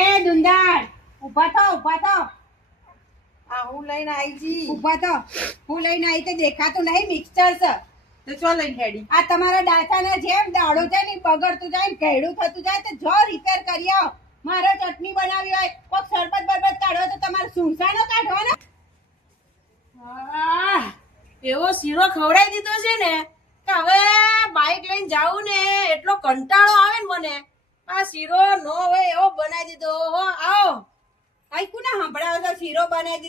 એ દુંદાળ ઉભા થો આ હું લઈને આવી જી ઉભા થો. હું લઈને આવી તો દેખાતું નહીં મિક્સચર છે. તો ચો લઈને હેડી આ તમારા ડાચાના જેમ દાડો છે ને બગડતું જાય ને ઘેડું થતું જાય તો જો રિપેર કરી આવો. મારે ચટણી બનાવી હોય કોક શરબત બરબત કાઢો તો તમારે સુંસાનો કાઢવાનો. એવો શીરો ખવડાવી દીધો છે ને કે હવે બાઈક લઈને જાવું ને એટલો કંટાળો આવે ને મને. આ શીરો નો હોય એવો બનાવી દીધો. હો આવો આઈ કોને સંભળાવો છો શીરો બનાવી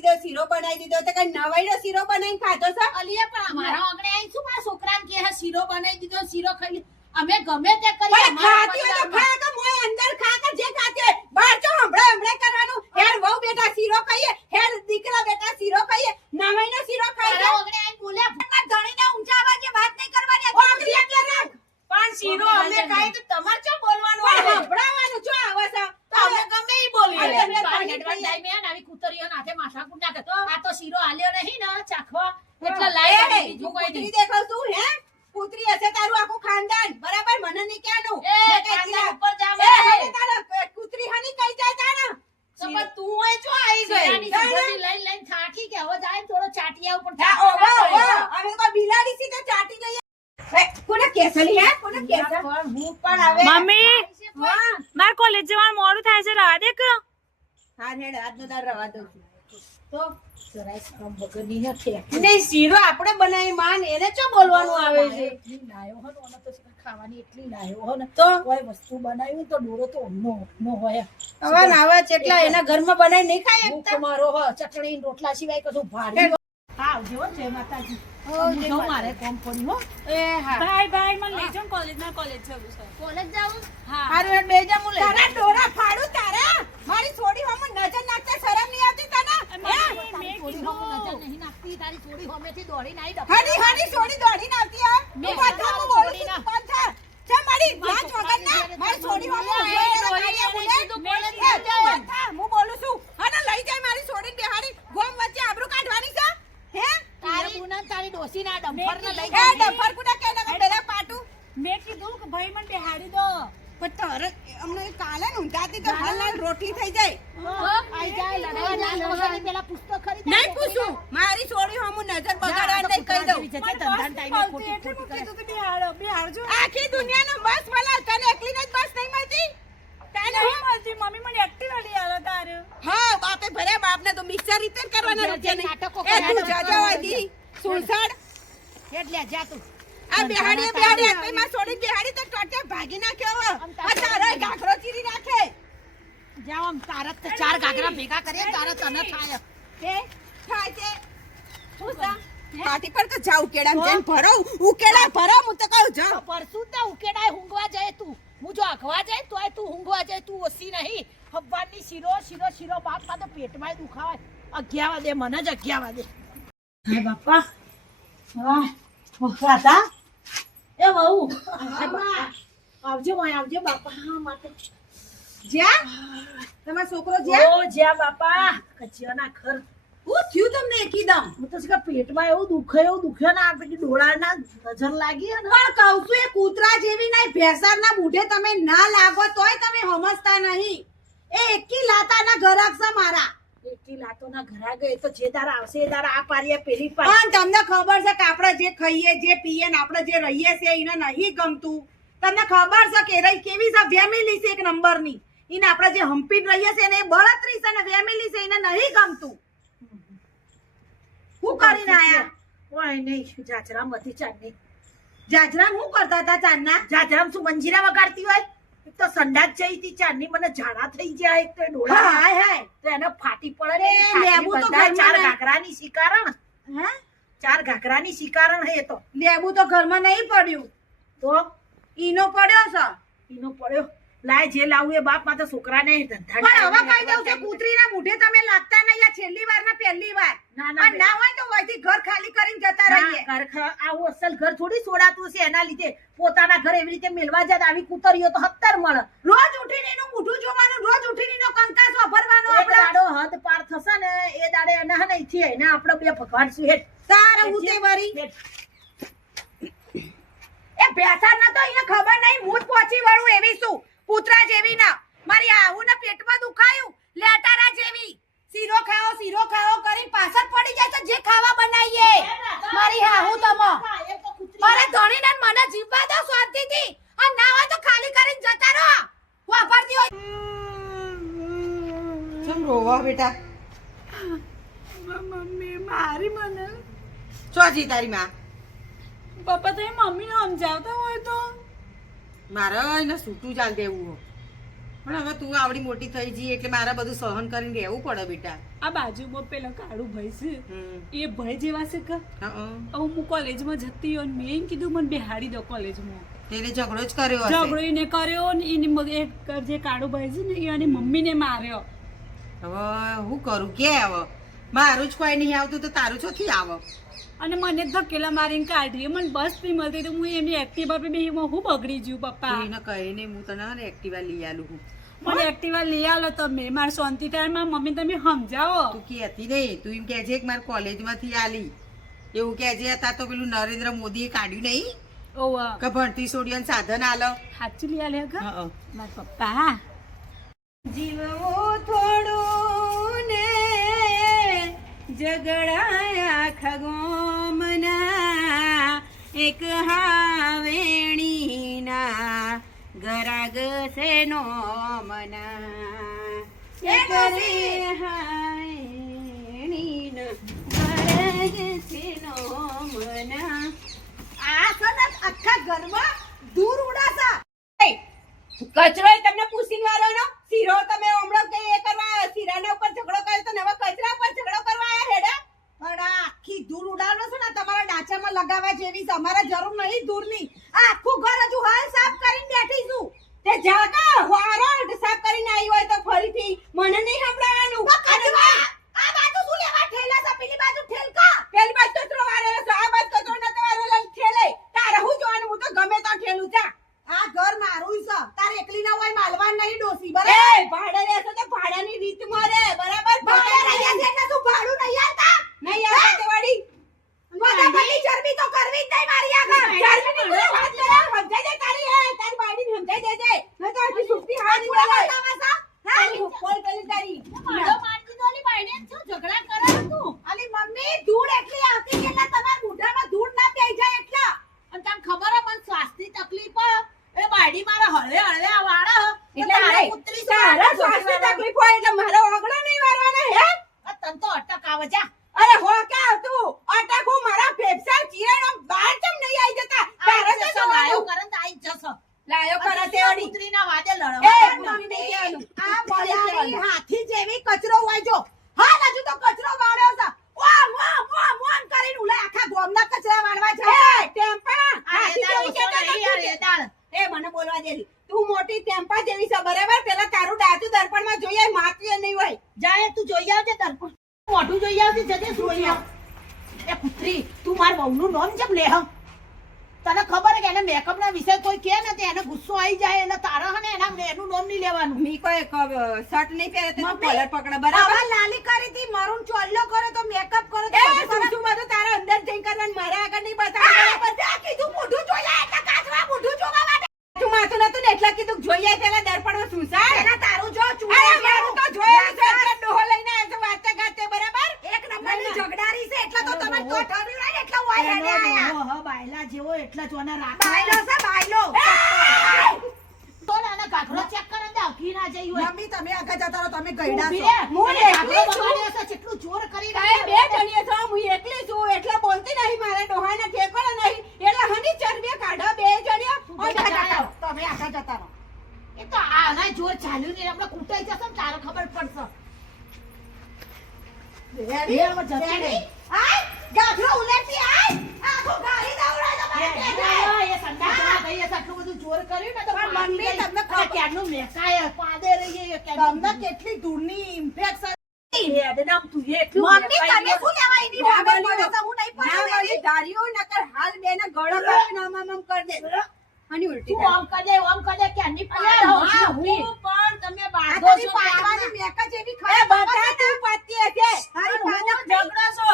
દીધો તો કઈ નવાઈનો શીરો બનાવીને ખાધો છો? અલીએ પણ અમારા આગળ આઈ શું મારા છોકરાને કે હે શીરો બનાવી દીધો શીરો ખાઈ લી. અમે ગમે તે કરીએ પણ ખાતી હોય તો ખા કે મોય અંદર ખા કે જે ખાતી હોય બહાર ચો હમણાં કરવાનું. હેર વહુ બેટા શીરો ખાઈએ, હેર દીકરા બેટા શીરો ખાઈએ, નવાઈનો શીરો ખાઈએ. મારા આગળ આઈ બોલ્યા પણ ધણીને ઊંચા અવાજે વાત નહીં કરવાની. ઓગળી એટલે રાખ. પણ શીરો અમે ખાઈ તો તમારે શું બોલવાનું પણ આવે? સંભળાવાનું શું આવે છે? તો અમે ગમે ઈ બોલીએ. અરે, તમે બહાર હેડવા જાય મેં આવી કૂતરીઓ નાથે માથાકૂટ ના કરતો. આ તો શીરો આલ્યો નહીં ને ચાખવા એટલે લાઈ એ, બીજું તું કોઈ કૂતરી નહીં. દેખાવ તું હે? કૂતરી હશે તારું આખું ખાનદાન. બરાબર મને નહીં કહેવાનું. એ, મેં કઈ ખાનદાન દીધા. ઉપર જા એ, મને. હવે તારા કૂતરી હની કઈ જાય તારા? તો પણ તું હોય છો આવી શીરાની ગઈ. સુગંધી લઈને થાકી કે હવે જાય ને થોડો ચાટિયા ઉપર હા, ઓહો, ઓહો, અમે તો બિલાડી સીધે ચાટી લઈએ. એ, કોને કેસલી હે? કોને કેસલ? પણ હું પણ હવે મમ્મી હા. મારે કોલેજ જવાનું મોડું થાય છે રાહ દેખ. હા, હેડ, આજનો દાડો રવા દઉં છું. તો જરાય શરમ વગરની હે ઠેકી. નહીં શીરો આપણે બનાવી માન એને શું બોલવાનું આવે છે? એટલી લાયો હો ને ઓને તો શીખર ખાવાની એટલી લાયો હો ને તો કોઈ વસ્તુ બનાવી તો ડોરો તો નો હોય. હવે નાવા ચેટલા એના ઘરમાં બનાવી નહીં ખાય ભૂખ એકતા? મારો હો ચટણી ને રોટલા સિવાય કશું ભારી હા આવજો હો, જય માતાજી. હું જાઉં, મારે કોમ પડ્યું હો. એ હા ભાઈ ભાઈ મને લઈ જાઓ કોલેજમાં. કોલેજ જવું છે. કોલેજ જાઉં હા હારું હેડ બેજા હું લઈ તારા ડોરા ફાડું તારા. મારી છોડી હોમ નજર નાખતા શરમ નહીં આવતી તને? હે? મમ્મી, તારી મેં છોડી કીધું. હોમ નજર નહીં નાખતી, તારી છોડી હોમેથી દોડીને આઈ ડફા. હની છોડી દોડીને આવતી હે? મેં ઊભા થા, હું બોલું છું, ઊભા થા. ચા મારી લાજ વગર ના, મારી છોડી હોમ ઊભી રહીને ગાડીએ બોલે. એ, ઊભા થા, હું બોલું છું. હને લઈ જાય મારી છોડીને બેહાડી. ગોમ વચ્ચે આબરૂ કાઢવાની છે? હે? તારી બુના તારી ડોસીના ડમ્ફરને લઈ એ, ડફર કુડા કે લગા પેલા પાટું. મેં કીધું કે ભાઈ મને બેહાડી દો. પણ તરત અમને કાલે ને ઊંઘાતી તો હાલ રોટલી થઈ જાય. આઈ જાય લડવા જાય વગરની પેલા પુસ્તક ખરીદ નહીં પૂછું. મારી છોડી હોમ નજર બગાડવાની નહીં કહી દઉં. મને બસ મળતી એટલે મેં કીધું કે બેહાડજો. આખી દુનિયાનો બસ મળે તને એકલીને જ બસ નહીં મળતી? તને નહીં મળતી મમ્મી, મને એક્ટિવા લઈ આલો તારું. હા બાપે ભરે બાપને તો મિક્સર રિપેર કરવાના રૂપિયા નહીં. નાટકો એ તું જાજો વાદી સુલસાડ એટલે જા તું આ બેહાડી આત્મા છોડી બેહાડી તો ટોટે ભાગી નાખ્યો હો. આ તારો ગાખરો ચીરી નાખે. જાવ આમ તારત તો ચાર ઘાઘરા ભેગા કરીએ તારે તને થાય કે થાય તે સુસા પાટી પર તો જાવ કેડા જઈને ભરો ઉકેડા ભરો હું તો કહું જાવ. પરસું તો ઉકેડાય ઊંઘવા જાય તું હું જો અખવા જાય તોય તું ઊંઘવા જાય તું ઓછી નહીં હવારની શીરો બાપ તો પેટમાં દુખાવાય અગિયાવા દે મને જ અગિયાવા દે હે બાપા વાહ રાધા એ વહુ આવજો માય આવજો બાપા હા માટે જ્યાં તમારો છોકરો જ્યાં ઓ જ્યાં બાપા કચિયાના ઘર હું થયું તમને એકદમ. હું તો શીખા પેટમાં એવું દુખ્યો ને આ પેલી ડોળાના નજર લાગી હે ને પણ કહું છું એ કૂતરા જેવી નહીં ભેંસાના મૂઢે તમે ના લાગો તોય તમે સમજતા નહીં. એ એકી લાતાના ઘરાક છે મારા. એટલી લાતોના ઘરા ગઈ તો જે દારા આવશે એ દારા આ પારીએ પેલી પાર પણ તમને ખબર છે કે આપણે જે ખાઈએ જે પીએ ને આપણે જે રહીએ છે એને નહીં ગમતું. તમને ખબર છે કે રહી કેવી છે ફેમિલી છે એક નંબરની. એને આપણે જે હંપીને રહીએ છે ને એ બળતરી છે ને ફેમિલી છે એને નહીં ગમતું. શું કરીને આયા? કોઈ નહીં જાજરામ હતી ચાંદની જાજરામ શું કરતા હતા ચાંદના? જાજરામ શું મંજીરા વગાડતી હોય એક તો સંડાસ જઈ હતી ચાંદની મને ઝાડા થઈ ગયા એક તો હા ડોળા હાય હાય. તો એને ફાટી પડે ને એ છાતી લેબુ તો બંધાય. ચાર ઘરમાં ઘાઘરાની શિકારણ હે? 4 ઘાઘરાની શિકારણ હે એ તો લેબુ તો ઘરમાં નહીં પડ્યું. તો ઈનો પડ્યો છે. એનો પડ્યો લાય જે લાવું એ બાપ માં તો છોકરાને ધંધા પણ હવે કહી દઉં છું કૂતરીના મૂઢે તમે લાગતા નહીં. આ છેલ્લી વાર ને પહેલી વાર. ના અને ના હોય તો વહીથી ઘર ખાલી કરીને જતા રહીએ. આવું અસલ ઘર થોડી છોડાતું છે એના લીધે પોતાના ઘર એવી રીતે મેલવા જાત આવી કૂતરીઓ તો 70 મળે રોજ ઉઠીને એનું મૂઠું જોવાનું, રોજ ઉઠીને એનો કંકાસ વાપરવાનો એક આપણે. દાડો હદ પાર થશે ને એ દાડે એને હે નહીં થી એને આપણે બે ભગવાન શું હેઠ તારે ઉતે વરી. એ ભેંસા ના તો એને ખબર નહીં મૂત પહોંચી વળું એવી શું કૂતરા જેવી ના. મારી આવુના પેટમાં દુખાયું લેટારા જેવી શીરો ખાઓ કરી પાછળ પડી જાય તો જે ખાવા બનાવીએ મારી હાહુ તમો મારે ધણીને મને જીવવા દો શાંતિથી અને ના હોય તો ખાલી કરીને જતા રહો વાપરતી હોય કેમ રોવા બેટા મમ્મી મારી મને ચોજી તારી માં પપ્પા તો મમ્મીને સમજાવતા હોય તો મારે એને છૂટું ચાલ દેવું પણ હવે તું આવડી મોટી થઈ જી એટલે મારે બધું સહન કરીને રહેવું પડે બેટા આ બાજુમાં પેલા કાળું ભાઈ છે હમ. એ ભાઈ જેવા છે કે હં. હવે હું કોલેજમાં જતી હોય મેં એમ કીધું મને બેહાડી દો કોલેજમાં તેને ઝઘડો જ કર્યો હશે ઝઘડો એને કર્યો ને એની એક જે કાળું ભાઈ છે ને એ એની મમ્મીને માર્યો હવે હું કરું કે હવે મારું જ કોઈ નહીં આવતું તો તારું ચોથી આવો અને મને ધકેલા મારીને કાઢી મને બસ નહીં મળતી તો હું એની એક્ટિવા પર બેહી હું બગડી ગયું પપ્પા એને કહીને હું તને હે ને એક્ટિવા લઈ આલું હું મને એક્ટિવા લઈ આલો તમે મારે શાંતિ થાય મારી મમ્મી તમે સમજાવો તું કહેતી નહીં તું એમ કહેજે કે મારે કોલેજમાંથી આલી એવું કહેજે હતા તો પેલું નરેન્દ્ર મોદીએ કાઢ્યું નહીં ઓવા કે ભણતી છોડીઓને સાધન આલો સાચું લઈ આલે કે હં. મારા પપ્પા જીવવું થોડું ને ઝઘડાયા ખગોમના એક હાવેણીના ગરાગ છે નો મના એક રે હાવેણીના ગરાગ છે નો મના આ સનત આખા ઘરમાં દૂર ઉડાસા કચરો એ તમને પૂછીને વાળવાનો શીરો તમે હમણાં કે એ કરવા શીરાના ઉપર ઝઘડો કર્યો તો હવે કચરા ઉપર ઝઘડો કરવા આયા હેડા પણ આ આખી દૂર ઉડાડો છો ને તમારા ડાચામાં લગાવવા જેવી છે અમારે જરૂર નહીં દૂરની આ આખું ઘર હજુ હાલ સાફ કરીને બેઠી છું તે જાગા વારો સાફ કરીને આવી હોય તો ફરીથી મને નહીં સંભળાવાનું આ બાજુ શું લેવા ઠેલા છે પેલી બાજુ ઠેલકા પેલી બાજુ કચરો વાળેલો છે આ બાજુ કચરો નતો વાળેલો ઠેલે તારે હું જોવાનું હું તો ગમે તો ઠેલું જા આ ઘર મારું છે તારે એકલી ના હોય માલવાન નહીં ડોસી એ બરાબર ભાડે રહેશો તો ભાડાની રીત મરે બરાબર ભાડે રહ્યા છે એટલે તું ભાડું નહીં આલતા નહીં આવતા તે વાડી બધી ચરબી તો કરવી જ નહીં મારી આગળ ચાલની બોલે વાત કરે સમજાઈ દે તારી હે તારી બાડી સમજાઈ દેજે ન તો આટલી સુસ્તી હાની બોલે તારી કોલ કરી તારી મારો માનતી તો ઓલી બાઈને શું ઝઘડા કરે તું અલી મમ્મી ધૂળ એટલી આવતી કે એટલે તમારા મોઢામાં ધૂળ ના પેઈ જાય એટલે અને તને ખબર હે મને શ્વાસની તકલીફ હે એ બાયડી મારા હળવે હળવે આ વાળા એટલે તારા પુત્રી તારા શ્વાસની તકલીફ હોય એટલે મારો ઓગળો નહીં વારવાના હે તને તો અટક આવે જા અરે હો કે આવતું અટક હું મારા ફેફસા ચીરેનો બહાર કેમ નહીં આવી જતા તારા તો લાયો સવાયો કરે તો આઈ જશો લાયો કરે તે વળી પુત્રીના વાદે એ લડવા મમ્મી ને કહેવાનું આ બળાની હાથી જેવી કચરો હોય જો હાલ હજુ તો કચરો વાળ્યો છે ઓમ ઓમ ઓમ ઓમ કરીને ઉલા આખા ગોમના કચરા વાળવા છે એ ટેમ્પા હાથી જેવી કે એ મને બોલવા દેલી તું મોટી ટેમ્પા જેવી છે બરાબર પેલા તારું ડાચું દર્પણમાં જોઈએ માતી નહીં હોય જાય તું જોઈ આવજે દર્પણ મોઢું જોઈ આવજે જજે જોઈ આવ એ પુત્રી તું માર વહુનું નામ જેમ લે હમ તને ખબર હે કે એને મેકઅપ ના વિષય કોઈ કે ને તે એને ગુસ્સો આવી જાય એટલે તારા હને એના એનું નામ નહીં લેવાનું મી કોઈ શર્ટ નહીં પહેરે તે તું મમ્મી, કોલર પકડે બરાબર આવા લાલી કરી હતી મરૂન ચોલ્લો કરે તો મેકઅપ કરે તો એ બધું કરે. સુસુમાં તો તારા અંદર જઈ કરવાનું મારા આગળ નહીં બતાવવાનું બધા કીધું મોઢું જોયા એટલે કાચવા મોઢું જોવા માટે તું માથું નતું ને એટલે કીધું જોઈએ પેલા દર્પણમાં સુસાડ એના તારું જો અરે ચૂડા મારું તો જોયેલું છે એટલે ડોહો લઈને આવ્યો છે વાતે ગાતે બરાબર એક નંબરની ઝઘડારી છે એટલે તો તમે તો ઠર્યું ને એટલે વાય હેડે આયા હ બાયલા જેવો એટલે જ ઓને રાખ બાયલો છે બાયલો તો નાના કાકરો ચેક કરે ને અકી ના જઈ હોય મમ્મી તમે આગળ જતા રહો તમે ગઈડા છો હું એકલી છું. કેટલું જોર કરી કાંઈ બે જણીએ છો હું એકલી છું એટલે બોલતી નહીં મારા ડોહાને ઠેકોડે નહીં એટલે હની ચરબીએ કાઢો બે જણીઓ આગળ જતા રહો તમે આગળ જતા રહો એ તો આના જોર ચાલ્યું ને આપણે કૂટાઈ જશે ને તારે ખબર પડશે રેડી એ હવે જતી રહી. આય ગાઘરો ઉલેટી આય આખો ગાડી દવડાય તો મારે એ સંડાસમાં ગઈ હશે, આટલું બધું જોર કર્યું ને તો પણ પાડી મમ્મી, ગઈ. તમને અને ખબર- ક્યારનું મેકાય, પાદે રહી ગઈ, ક્યારનું તમને કેટલી દૂરની ઇન્ફેક્શન હેડનામ તું એટલું મમ્મી મેકાઈ તમે ગયો. શું લેવા એની ના વાગે બોલ્યો. પડો છો? હું નહીં ના પડ્યો વાળી ધાર્યું નકર હાલ બેને ગળો કરી નામ કર દે અને ઉલટી તું આમ કર દે, આમ કર દે, ક્યારની અરે પાડો, હા, ઊભી. હું પણ તમે આ બાંધો તમે છો પાડવાની કે મેક જ એવી એ ખરાબ બધા છે. તું પાતી હશે તારી હું પાડો ઝઘડો છો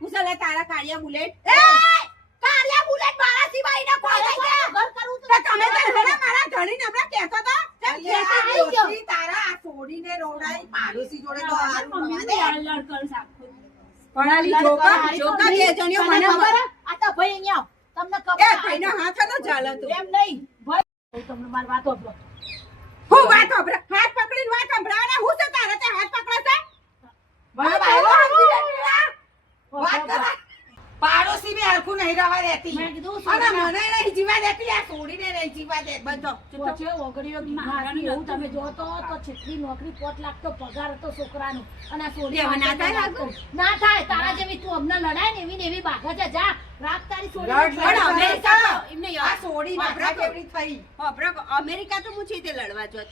હું ચાલે તારા કાળિયા બુલેટ એ કાળિયા બુલેટ મારા સિવાય ના કોઈ નહીં છે. ઘર કરવું તો તમે તાર હરા મારા ધણીને હમણાં કહેતો તો કેમ અલ્યા, કહેતી હતી? પાડોશી જોડે તો હારું રવા મમ્મી દે. લાડ લાડ કરે છે આખો દિવસ. પણ આલી જોકા બે જણીઓ તને મને ખબર હે? આ તો ભાઈ અહીંયા આવો. તમને એ ખબર ભાઈનો હાથ ન ચાલે તો એમ નહીં ભાઈ હું તમને મારી વાત સાંભળો. હું વાત સાંભળે હાથ પકડીને વાત સંભળાવવાના હું છે તારે તે હાથ પકડે છે મને બાયલો બાયલો સમજી લે મીરા. વાત કરા પાડોશી બી હરખું નહીં રવા દેતી મેં કીધું અને સોના. મને નહીં જીવા દેતી આ છોડીને નહીં જીવા દે બધો પોચે ઓગળીઓ ગીરનારથી એવું તમે જોતો તો છેટલી નોકરી 5 લાખ તો પગાર હતો છોકરાનો અને આ સોડી એવા ના થાય વાત કરું. ના થાય તારા જેવી તું અમને લડાય ને એવી ને એવી બાઘા છે જા રાત તારી સોડી લડ પણ લડ અમેરિકા અમેરિકા તો એમને આ છોડી વાપરા માથા તો- કેવડી થઈ અમેરિકા તો હું છે તે લડવા જોત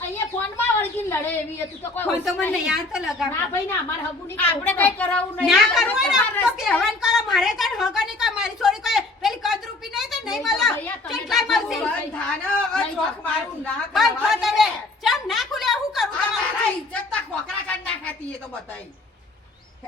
અહીંયા ફોનમાં વળગીને લડે એવી હતી તો કોઈ ફોન તો ઓછી મને નહીં. યાર તો લગાડ ના ભાઈ ના અમારે હગું નહીં આપણે કરવું. કઈ કરાવવું નહીં ના કરવું હોય ને તો કહેવાનું કરો મારે તાર હગા ની કોઈ મારી છોડી કોઈ પેલી કદરૂપી નહીં તો નહીં નહીં તો મળે ભૈયા તમે કેટલાય તો મળશે બહુ બંધ થાને હવે નહીં ચોક તો મારું ના બંધ કરવા થો દે. તમે. ચમ ના ખુલે હું કરું આ તમારે મારા ઇજ્જત ના ખોખરા કાઢ નાખાતી એ તો બતાઈ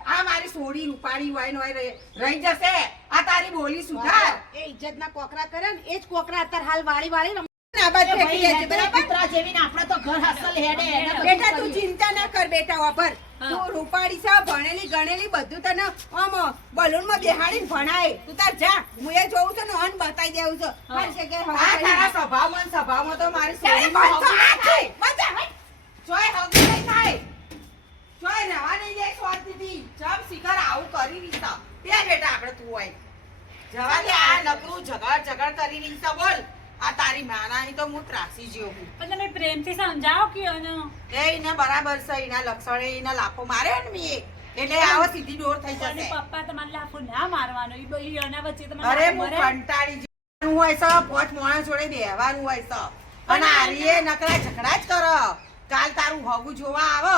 આ મારી સોડી રૂપાળી હોય ને હોય રહી જશે આ તારી બોલી સુધાર એ ઇજ્જત ના કોકરા કરે ને એ જ કોકરા અત્યારે હાલ વાળી વાળી ને ના બાદ એ ફેંકી ભાઈ દેજે, હેડે બરાબર કૂતરા જેવી ને આપણે તો ઘર હાસલ હેડે એને બધું બેટા તું કરીએ. ચિંતા ના કર બેટા વાપર તું રૂપાળી છે ભણેલી ગણેલી બધું તને આમ બલૂન માં બેહાડીને ભણાય તું તાર જા હું એ જોઉં છું ને અન બતાઈ દેવું છું મારી જગ્યાએ હવે આ તારા સ્વભાવમાં તો મારી સોડીમાં હગું ના થાય. મજા હે. ચોય હગું નહીં થાય ચોય રહેવા નહીં દે શાંતિથી જમ શિખર આવું કરી રીતા બે બેટા આપણે તું હોય જવા દે આ નકરું ઝઘડ કરી રીતા બોલ આ તારી માનાની તો હું ત્રાસી જેવું છું. પણ તમે પ્રેમથી સમજાવો કે અને એને બરાબર છે એના લક્ષણે એના લાફો માર્યો ને મેં એટલે આવો સીધી ડોર થઈ અને જશે પપ્પા તમારે લાફો ના મારવાનો ઈ બધી એના વચ્ચે અરે તમારે હું કંટાળી જવાનું હોય છે પોચ માણસ જોડે બેહવાનું હોય છે અને આરીએ નકરા ઝઘડા જ કરો કાલ તારું હગું જોવા આવો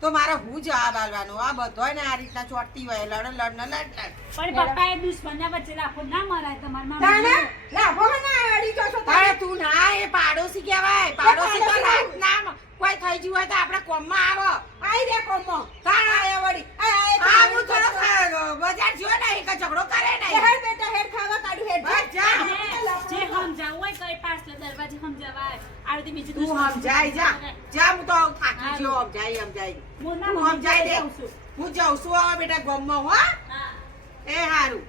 તો મારે હું જવાબ આલવાનો આ બધોય ને આ રીતના ચોટતી હોય લડ લડ ને લડ લડ પણ પપ્પા એ દુશ્મનના વચ્ચે લાફો ના મારાય તમારા તાને મામા લાભો ના અડી જશો તારે તું ના એ પાડોશી કહેવાય પાડોશી તો રાત ના કોઈ થઈ ગયું હોય તો આપણે કોમમાં આવો આઈ રે કોમમાં તાણ આયા વળી આ હું થોડો બજાર જો ને કે ઝઘડો કરે ને હેડ બેટા હેડ ખાવા કાઢું હેડ બસ જા જે સમજાવવું હોય કઈ પાછલા દરવાજે સમજાવાય આ બધી બીજી તું સમજાય જા જા હું તો થાકી ગયો સમજાય હું ના તું સમજાય દે જાઉં છું. હું જાઉં છું હવે બેટા ગમમાં હો હા એ હારું